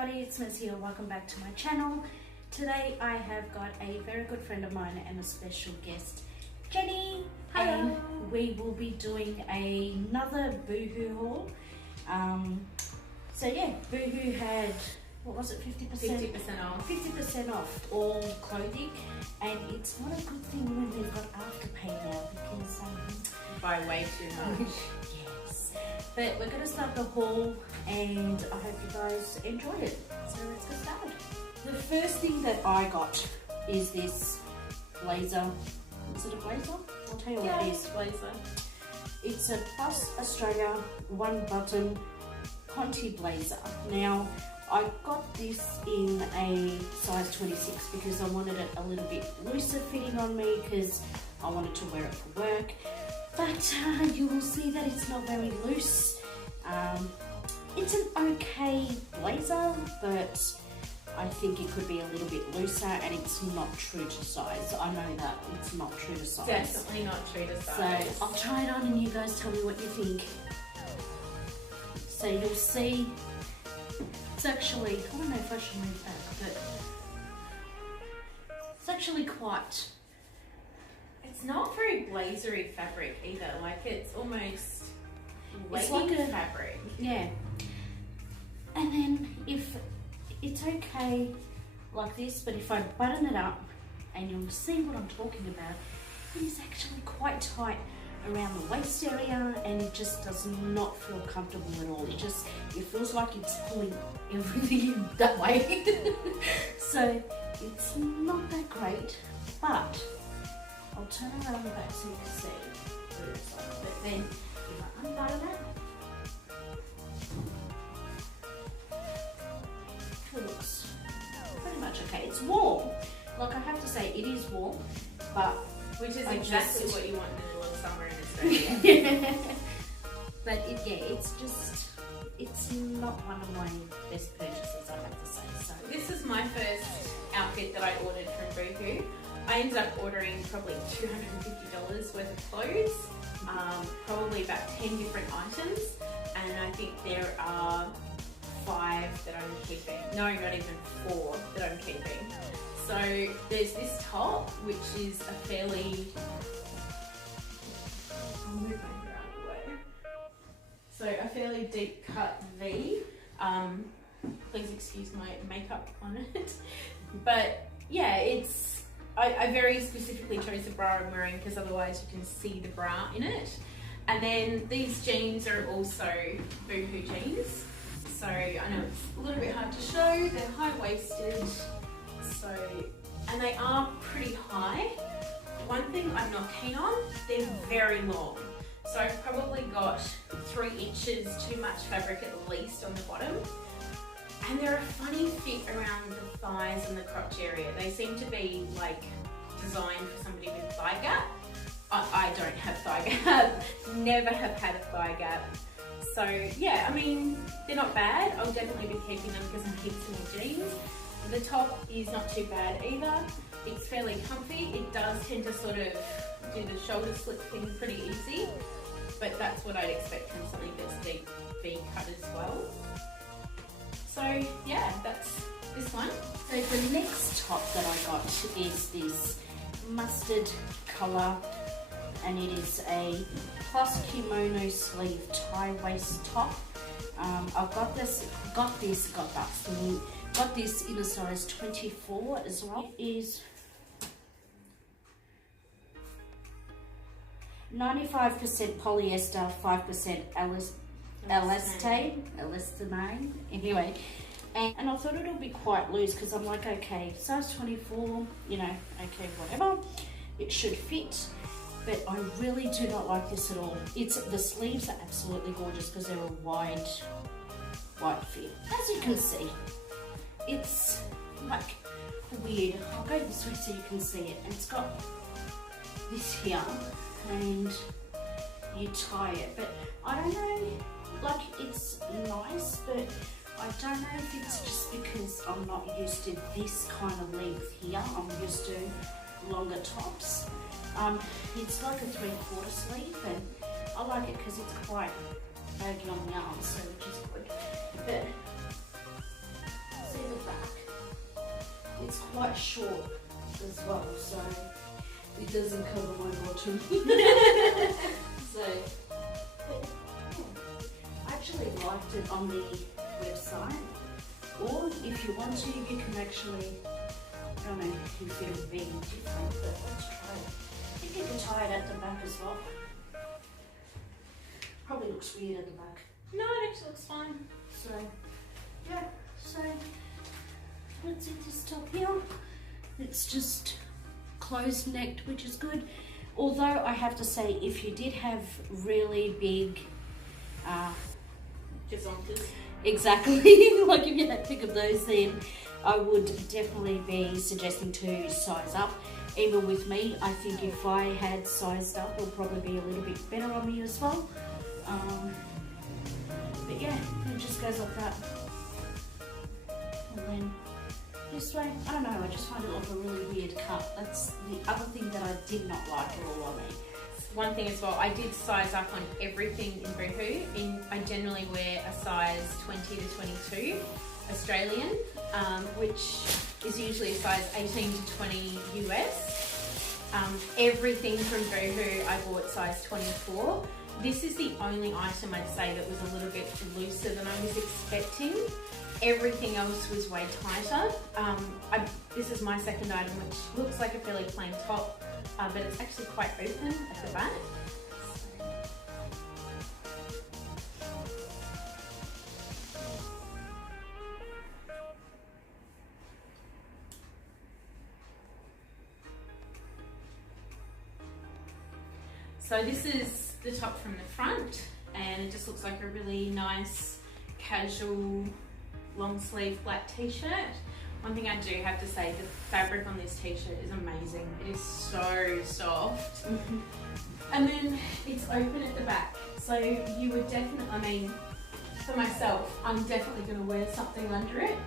everybody, it's Mez here. Welcome back to my channel. Today I have got a very good friend of mine and a special guest, Jenny. Hello. And we will be doing another Boohoo haul. So yeah, Boohoo had, what was it, 50%? 50% off. 50% off all clothing, and it's not a good thing when they've got Afterpay now because Buy way too much. yes. But we're going to start the haul and I hope you guys enjoy it. So let's get started. The first thing that I got is this blazer. Is it a blazer? I'll tell you what it is. Blazer. It's a Plus Australia one button Ponte blazer. Now I got this in a size 26 because I wanted it a little bit looser fitting on me because I wanted to wear it for work. But you will see that it's not very loose. It's an okay blazer, but I think it could be a little bit looser, and it's not true to size. I know that it's not true to size. Definitely not true to size. So I'll try it on and you guys tell me what you think. So you'll see, it's actually, I don't know if I should move that, but it's actually quite... It's not very blazery fabric either. Like it's almost It's legging like a fabric. Yeah. And then if it's okay like this, but if I button it up, and you'll see what I'm talking about, it is actually quite tight around the waist area, and it just does not feel comfortable at all. It feels like it's pulling everything that way. So it's not that great, but I'll turn around the back so you can see. But then if I unbutton it, it looks pretty much okay. It's warm. Like I have to say, it is warm, but Which is exactly what you want in the middle of summer in Australia. but it's not one of my best purchases, I have to say. So This is my first outfit that I ordered from Boohoo. I ended up ordering probably $250 worth of clothes, probably about 10 different items, and I think there are 5 that I'm keeping. No, not even 4 that I'm keeping. So there's this top, which is a fairly... I'll move my hair out of the way. So a fairly deep cut V. Please excuse my makeup on it. But yeah, it's... I very specifically chose the bra I'm wearing because otherwise you can see the bra in it. And then these jeans are also Boohoo jeans. So I know it's a little bit hard to show, they're high-waisted, and they are pretty high. One thing I'm not keen on, they're very long. So I've probably got 3 inches too much fabric at least on the bottom. And they're a funny fit around the thighs and the crotch area. They seem to be like designed for somebody with thigh gap. I don't have thigh gap, never have had a thigh gap. So yeah, I mean, they're not bad. I'll definitely be keeping them because I'm keeping some jeans. The top is not too bad either. It's fairly comfy. It does tend to sort of do the shoulder slip thing pretty easy, but that's what I'd expect from something that's deep V cut as well. So yeah, that's this one. So the next top that I got is this mustard colour, and it is a Plus Kimono sleeve tie waist top. I've got this in a size 24 as well. It is 95% polyester, 5% elastane. Anyway, and I thought it would be quite loose because I'm like, okay, size 24, you know, okay, whatever, it should fit. But I really do not like this at all. The sleeves are absolutely gorgeous because they're a wide fit. As you can see, it's like weird. I'll go this way so you can see it. And it's got this here, and you tie it. But I don't know, like it's nice, but I don't know if it's just because I'm not used to this kind of length here. I'm used to longer tops. It's like a 3/4 sleeve, and I like it because it's quite baggy on the arms, so which is good. But it's quite short as well, so it doesn't cover my bottom. So, I actually liked it on the website, or if you want to, you can actually, I don't know if you're being different, but let's try it. I think you can tie it at the back as well. Probably looks weird at the back. No, it actually looks fine. So, yeah, so let's see this top here. It's just closed necked, which is good. Although I have to say, if you did have really big, Gazonkers. exactly, like if you had to pick up those, then I would definitely be suggesting to size up. Even with me, I think if I had sized up, it'll probably be a little bit better on me as well. But yeah, it just goes like that. And then this way, I don't know, I just find it like a really weird cut. That's the other thing that I did not like at all on me. One thing as well, I did size up on everything in Boohoo. I generally wear a size 20 to 22 Australian, which is usually a size 18 to 20 US. Everything from Boohoo I bought size 24. This is the only item I'd say that was a little bit looser than I was expecting. Everything else was way tighter. This is my second item, which looks like a fairly plain top, but it's actually quite open at the back. So this is the top from the front, and it just looks like a really nice casual long sleeve black t-shirt. One thing I do have to say, the fabric on this t-shirt is amazing. It is so soft. And then it's open at the back, so you would definitely, I mean, for myself, I'm definitely going to wear something under it.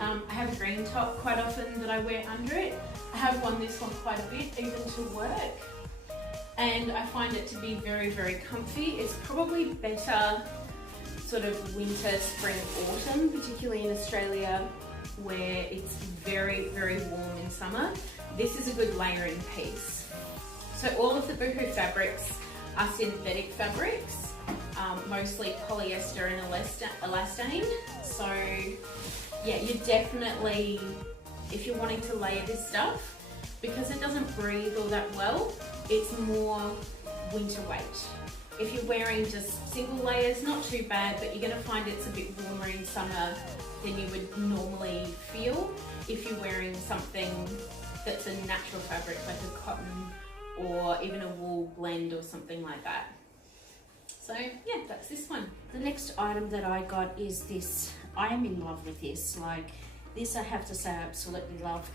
I have a green top quite often that I wear under it. I have worn this one quite a bit, even to work. And I find it to be very, very comfy. It's probably better sort of winter, spring, autumn, particularly in Australia where it's very, very warm in summer. This is a good layering piece. So all of the Boohoo fabrics are synthetic fabrics, mostly polyester and elastane. So yeah, you definitely, if you're wanting to layer this stuff, because it doesn't breathe all that well, it's more winter weight. If you're wearing just single layers, not too bad, but you're going to find it's a bit warmer in summer than you would normally feel if you're wearing something that's a natural fabric like a cotton or even a wool blend or something like that. So yeah, that's this one. The next item that I got is this. I am in love with this. Like this, I have to say, I absolutely love.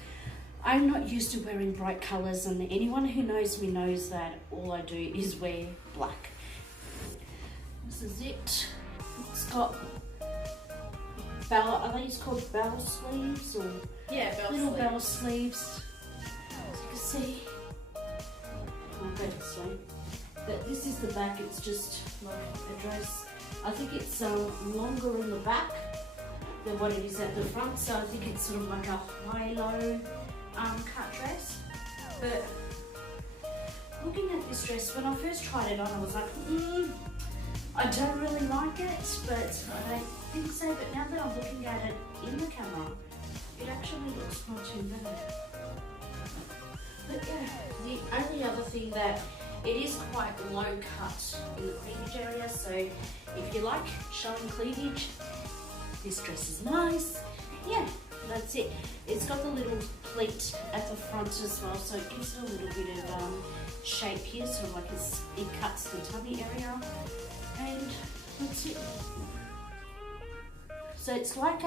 I'm not used to wearing bright colours, and anyone who knows me knows that all I do is wear black. This is it. It's got bell, are these called bell sleeves or little bell sleeves? As you can see, I'll go this way. But this is the back. It's just like a dress. I think it's longer in the back than what it is at the front, so I think it's sort of like a high-low cut dress. But looking at this dress, when I first tried it on, I was like, I don't really like it, but I don't think so. But now that I'm looking at it in the camera, it actually looks not too bad. But yeah, the only other thing that it is quite low cut in the cleavage area, so if you like showing cleavage, this dress is nice. Yeah, that's it. It's got the little pleat at the front as well, so it gives it a little bit of shape here, sort of like it cuts the tummy area, and that's it. So it's like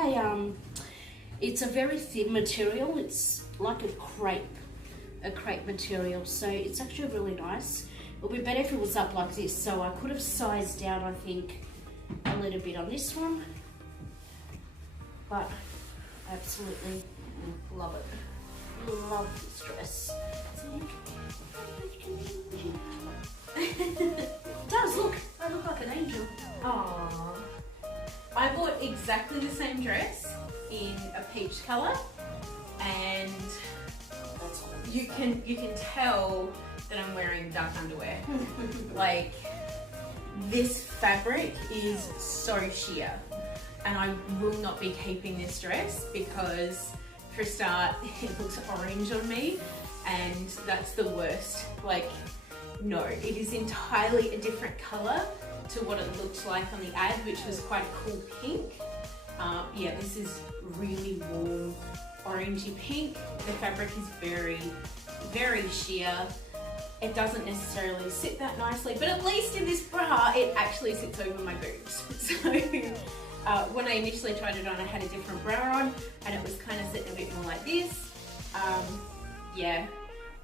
it's a very thin material. It's like a crepe material, so it's actually really nice. It would be better if it was up like this, so I could have sized down, I think, a little bit on this one, but I absolutely love it. Love this dress. It does look. I look like an angel. Aww. I bought exactly the same dress in a peach colour, and That's all. you can tell that I'm wearing dark underwear. Like, this fabric is so sheer, and I will not be keeping this dress because, for a start, it looks orange on me, and that's the worst. Like, no, it is entirely a different colour to what it looked like on the ad, which was quite a cool pink. Yeah, this is really warm, orangey pink. The fabric is very, very sheer. It doesn't necessarily sit that nicely, but at least in this bra, it actually sits over my boobs. So when I initially tried it on, I had a different bra on, and it was kind of sitting a bit more like this. Yeah,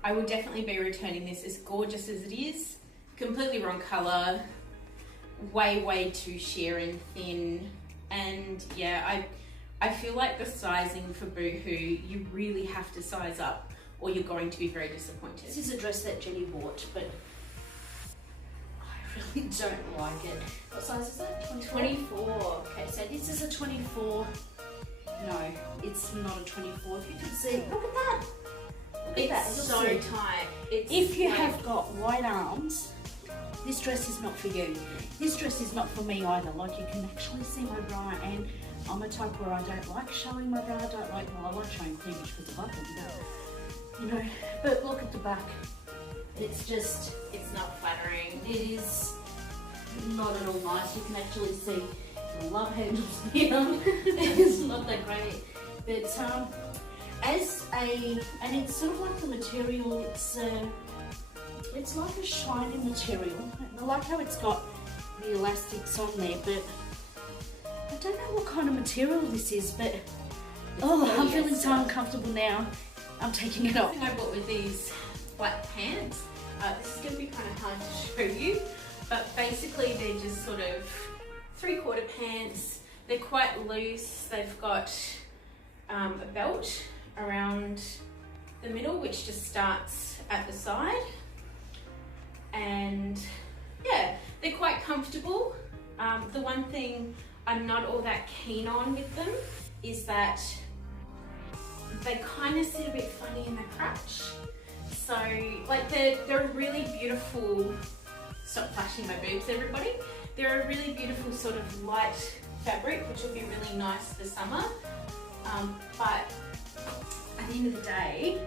I will definitely be returning this, as gorgeous as it is. Completely wrong colour, way too sheer and thin. And yeah, I feel like the sizing for Boohoo, you really have to size up or you're going to be very disappointed. This is a dress that Jenny bought, but I really don't like it. What size is that? 24. Okay, so this is a 24. No, it's not a 24. If you can see, look at that. Look at that. It's so tight. If you have got wide arms, this dress is not for you. This dress is not for me either. Like, you can actually see my bra, and I'm a type where I don't like showing my bra. I don't like, well, I like showing cleavage because of ugly, but, you know, but look at the back. It's just, it's not flattering. it is not at all nice. You can actually see the love handles here. It's not that great. But and it's sort of like the material, it's like a shiny material. I like how it's got the elastics on there, but I don't know what kind of material this is, but I'm feeling so uncomfortable now. I'm taking it off. I bought with these black pants. This is going to be kind of hard to show you, but basically they're just sort of 3/4 pants. They're quite loose. They've got a belt around the middle, which just starts at the side. And yeah, they're quite comfortable. The one thing I'm not all that keen on with them is that they kind of sit a bit funny in the crotch. So, like, they're a really beautiful, stop flashing my boobs everybody. They're a really beautiful sort of light fabric, which will be really nice for summer. But at the end of the day,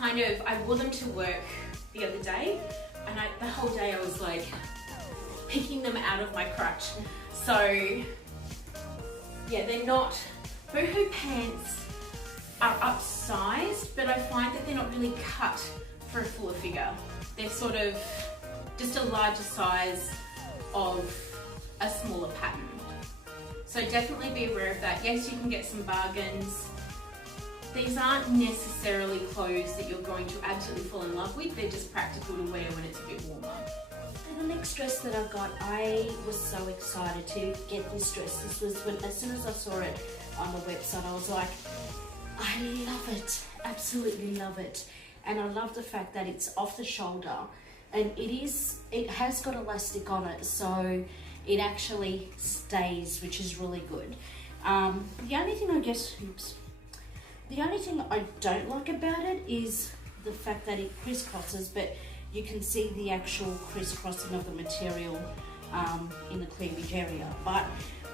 I wore them to work the other day, and the whole day I was like picking them out of my crotch. So yeah, they're not, Boohoo pants are upsized, but I find that they're not really cut for a fuller figure. They're sort of just a larger size of a smaller pattern. So definitely be aware of that. Yes, you can get some bargains. These aren't necessarily clothes that you're going to absolutely fall in love with. They're just practical to wear when it's a bit warmer. And the next dress that I got, I was so excited to get this dress. This was when, as soon as I saw it on the website, I was like, I love it, absolutely love it. And I love the fact that it's off the shoulder, and it has got elastic on it, so it actually stays, which is really good. The only thing the only thing I don't like about it is the fact that it crisscrosses, but you can see the actual crisscrossing of the material in the cleavage area. But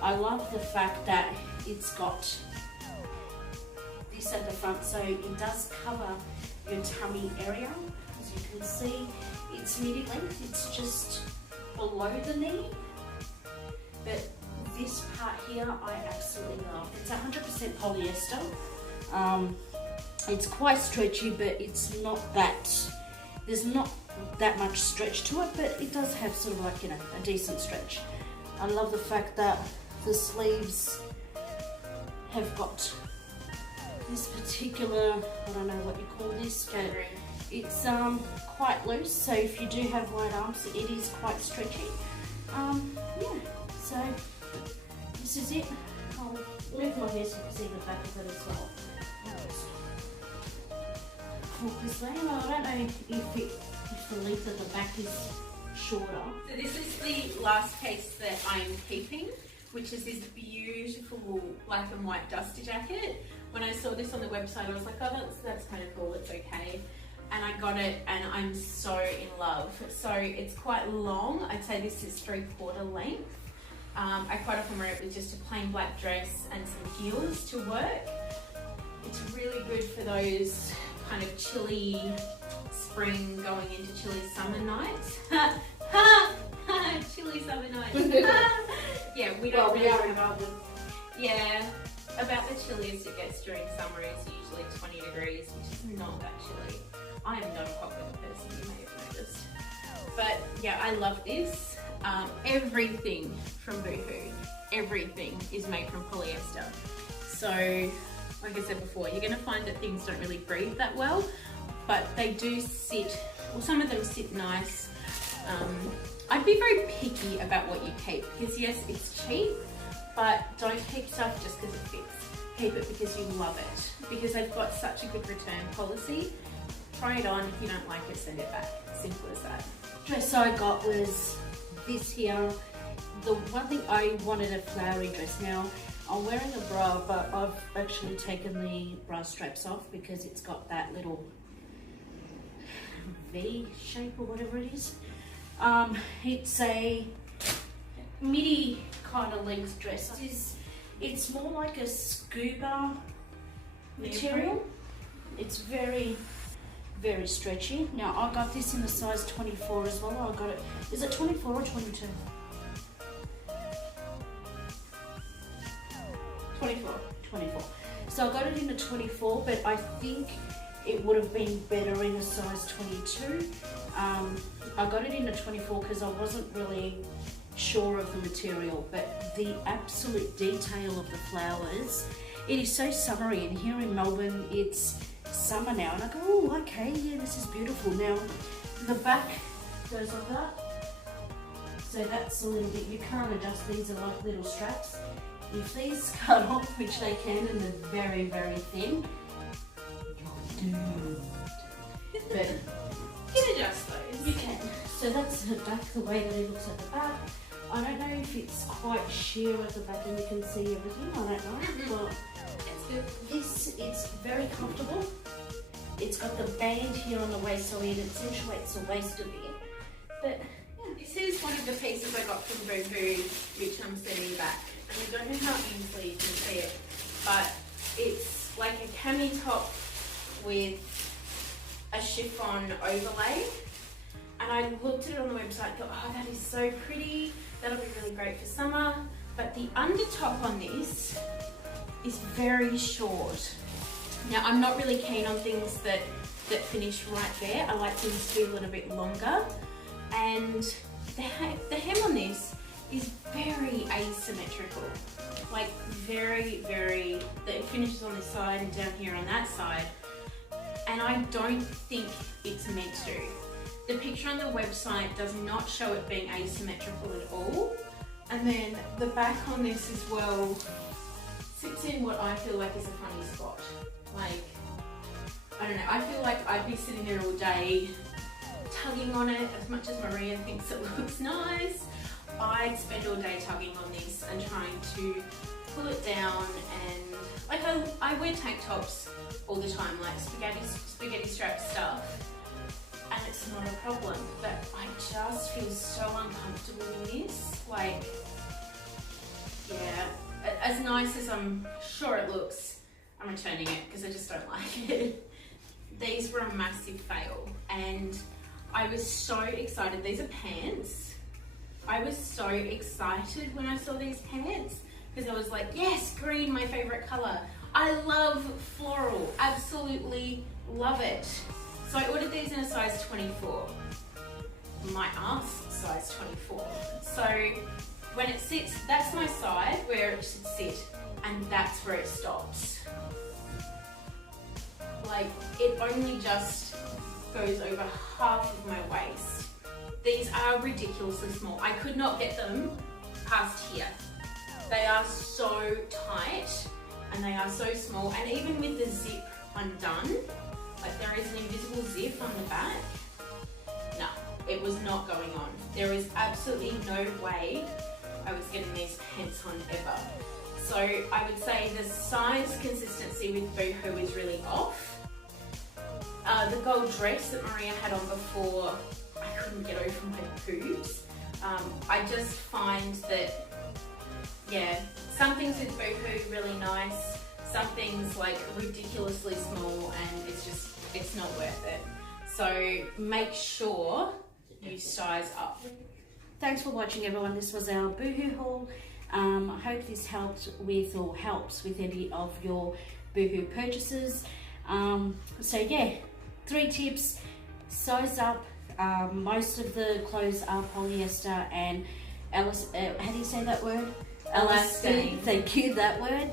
I love the fact that it's got this at the front, so it does cover your tummy area. As you can see, it's midi length, it's just below the knee. But this part here, I absolutely love. It's 100% polyester. It's quite stretchy, but it's not that, there's not that much stretch to it, but it does have sort of like, you know, a decent stretch. I love the fact that the sleeves have got this particular, I don't know what you call this, but it's quite loose, so if you do have wide arms, it is quite stretchy. Yeah, so this is it. I'll move my hair so you can see the back of it as well. Walk this way. Well, I don't know if the length at the back is shorter. So this is the last piece that I'm keeping, which is this beautiful black and white duster jacket. when I saw this on the website, I was like, oh, that's kind of cool, it's okay. And I got it and I'm so in love. So it's quite long. I'd say this is 3/4 length. I quite often wear it with just a plain black dress and some heels to work. It's really good for those kind of chilly spring going into chilly summer nights. Chilly summer nights. Yeah, we don't really have them. Yeah, about the chilliest it gets during summer is usually 20 degrees, which is not that chilly. I am not a popular person, you may have noticed. But yeah, I love this. Everything from Boohoo, everything is made from polyester. So, like I said before, you're gonna find that things don't really breathe that well, but they do sit, well, some of them sit nice. I'd be very picky about what you keep, because yes, it's cheap, but don't keep stuff just because it fits. Keep it because you love it, because they've got such a good return policy. Try it on, if you don't like it, send it back. Simple as that. Dress I got was this here. The one thing, I wanted a flowery dress. Now, I'm wearing a bra, but I've actually taken the bra straps off because it's got that little V shape or whatever it is. It's a midi kind of length dress. It's more like a scuba material. It's very, very stretchy. Now I got this in the size 24 as well. I got it, is it 24 or 22? 24. So I got it in a 24, but I think it would have been better in a size 22. I got it in a 24 because I wasn't really sure of the material, but the absolute detail of the flowers, it is so summery, and here in Melbourne it's summer now, and I go, oh, okay, yeah, this is beautiful. Now the back goes like that, so that's a little bit, you can't adjust, these are like little straps. If these cut off, which they can, and they're very, very thin, you're doomed. But you can adjust those. You can. So that's the back, the way that it looks at the back. I don't know if it's quite sheer at the back and you can see everything, I don't know. Well, it's good. This is very comfortable. It's got the band here on the waist, so it accentuates the waist a bit. But yeah, this is one of the pieces I got from Boohoo, which I'm sending back. And I don't know how easily you can see it, but it's like a cami top with a chiffon overlay. And I looked at it on the website and thought, oh, that is so pretty. That'll be really great for summer. But the under top on this is very short. Now, I'm not really keen on things that finish right there. I like things to be a little bit longer. And the hem on this is very asymmetrical. Like very, very, it finishes on this side and down here on that side. And I don't think it's meant to. The picture on the website does not show it being asymmetrical at all. And then the back on this as well sits in what I feel like is a funny spot. Like, I don't know, I feel like I'd be sitting there all day tugging on it. As much as Maria thinks it looks nice, I'd spend all day tugging on this and trying to pull it down. And like I wear tank tops all the time, like spaghetti strap stuff, and it's not a problem, but I just feel so uncomfortable in this. Like, yeah, as nice as I'm sure it looks, I'm returning it because I just don't like it. These were a massive fail, and I was so excited. These are pants. I was so excited when I saw these pants because I was like, yes, green, my favorite color. I love floral, absolutely love it. So I ordered these in a size 24. My ass size 24. So when it sits, that's my side where it should sit, and that's where it stops. Like, it only just goes over half of my waist. These are ridiculously small. I could not get them past here. They are so tight and they are so small, and even with the zip undone, like there is an invisible zip on the back, no, it was not going on. There is absolutely no way I was getting these pants on ever. So I would say the size consistency with Boohoo is really off. The gold dress that Maria had on before, I couldn't get over my boobs. I just find that, yeah, some things with Boohoo really nice, some things like ridiculously small, and it's not worth it. So make sure you size up. Thanks for watching, everyone. This was our Boohoo haul. I hope this helps with any of your Boohoo purchases. So yeah, 3 tips: size up. Most of the clothes are polyester and how do you say that word? Elastane. Thank you, that word.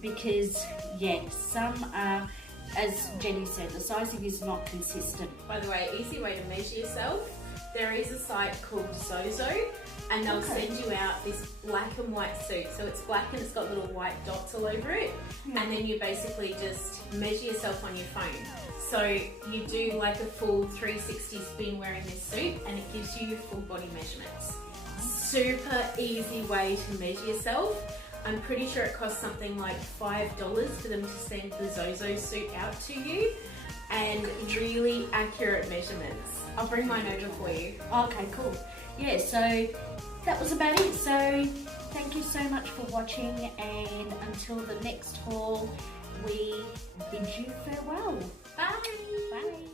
Because yeah, some are, as Jenny said, the sizing is not consistent. By the way, easy way to measure yourself. There is a site called Xoxoxo, and they'll send you out this black and white suit. So it's black and it's got little white dots all over it. And then you basically just measure yourself on your phone. So you do like a full 360 spin wearing this suit, and it gives you your full body measurements. Super easy way to measure yourself. I'm pretty sure it costs something like $5 for them to send the Xoxo suit out to you, and really accurate measurements. I'll bring mine over for you. Okay, cool. Yeah, so that was about it. So thank you so much for watching, and until the next haul, we bid you farewell. Bye. Bye.